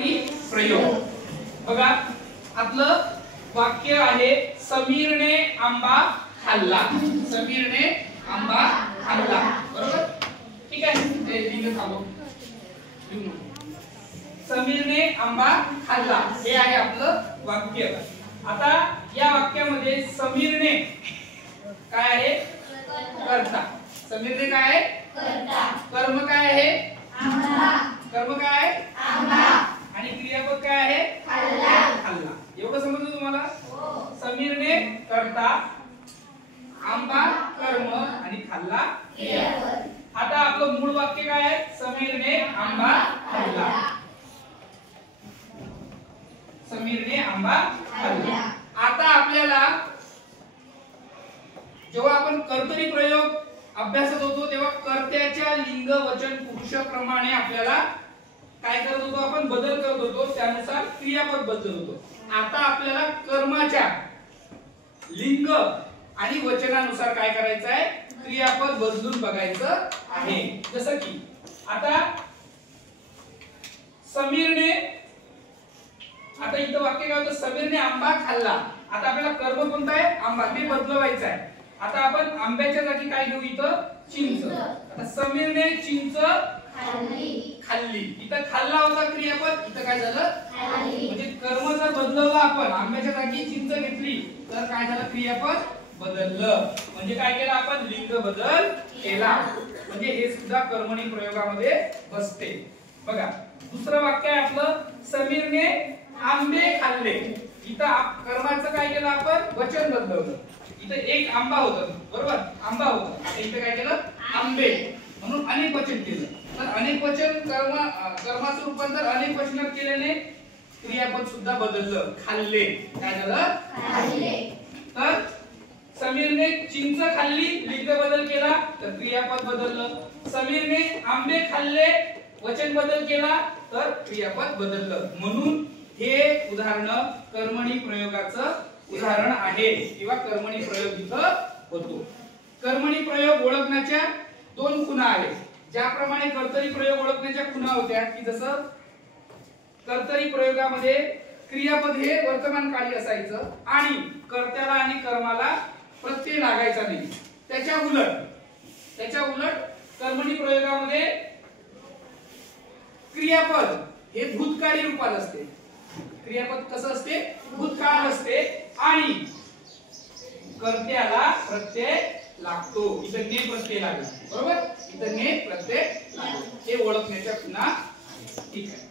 कर्तरी प्रयोग. बघा आपलं वाक्य आहे समीरने आंबा खाल्ला. समीरने आंबा खाल्ला. बरोबर. ठीक आहे. ते लिहिलं थांबव. समीरने आंबा खाल्ला हे आहे आपलं वाक्य. आता या वाक्यामध्ये समीरने काय आहे? कर्ता. समीरने काय आहे? कर्ता. कर्म काय आहे? आंबा. कर्म काय आहे? आंबा. आणि क्रियापद काय आहे? खाल्ला. खाल्ला. एवढं समजलं तुम्हाला? हो. समीरने कर्ता, आंबा कर्म आणि खाल्ला क्रियापद. आता आपलं मूळ वाक्य काय आहे? समीरने आंबा खाल्ला. समीरने आंबा खाल्ला. आता आपल्याला जेव्हा आपण कर्तरी प्रयोग अभ्यासत होतो तेव्हा कर्त्याच्या लिंग वचन पुरुषाप्रमाणे आपल्याला काय करत होतो? आपण बदल करत होतो. त्यानुसार क्रियापद बदलत होतो. आता आपल्याला कर्माच्या लिंग आणि वचनानुसार काय करायचं आहे? क्रियापद बदलून बघायचं आहे. जसं की आता समीरने, आता इथं वाक्य काय होतं? समीरने आंबा खाल्ला. आता आपल्याला कर्म कोणता आहे? आंबा. ते बदलवायचं आहे. आता आपण आंब्याच्या जागी काय घेऊ? इथं चिंच. आता समीरने चिंच खाल्ली. इथं खाल्ला होता क्रियापद, इथं काय झालं? खाल्ली. म्हणजे कर्म जर बदलवलं आपण, आंब्याच्या जागी चिंच घेतली तर काय झालं? क्रियापद बदललं. म्हणजे काय केलं आपण? लिंग बदल केला. म्हणजे हे सुद्धा कर्मणी प्रयोगामध्ये बसते. बघा दुसरं वाक्य आहे आपलं समीरने आंबे खाल्ले. इथं कर्माचं काय केलं आपण? वचन बदलवलं. इथं एक आंबा होता. बरोबर. आंबा होता. इथं काय केलं? आंबे म्हणून अनेक वचन केलं. तर अनेक वचन कर्माचं रूपांतर अनेक वचनात केल्याने क्रियापद सुद्धा बदललं. खाल्ले. काय झालं? खाल्ले. तर समीरने चिंच खाल्ली, लिंग बदल केला तर क्रियापद बदललं. समीरने आंबे खाल्ले, वचन बदल केला तर क्रियापद बदललं. म्हणून हे उदाहरण कर्मणी प्रयोगाचं उदाहरण आहे किंवा कर्मणी प्रयोग इथं होतो. कर्मणी प्रयोग ओळखण्याच्या दोन खुणा आहेत. ज्याप्रमाणे कर्तरी प्रयोग ओळखण्याच्या खुणा होत्या की जसं कर्तरी प्रयोगामध्ये क्रियापद हे वर्तमानकाळी असायचं आणि कर्त्याला आणि कर्माला प्रत्यय लागायचा नाही. त्याच्या उलट कर्मणी प्रयोगामध्ये क्रियापद हे भूतकाळी रूपात असते. क्रियापद कसं असते? भूतकाळ असते आणि कर्त्याला प्रत्यय लागतो. इथं ने प्रत्यय लागतो. बरोबर. इथं ने प्रत्यय लागतो. हे ओळखण्याच्या खुणा. ठीक आहे.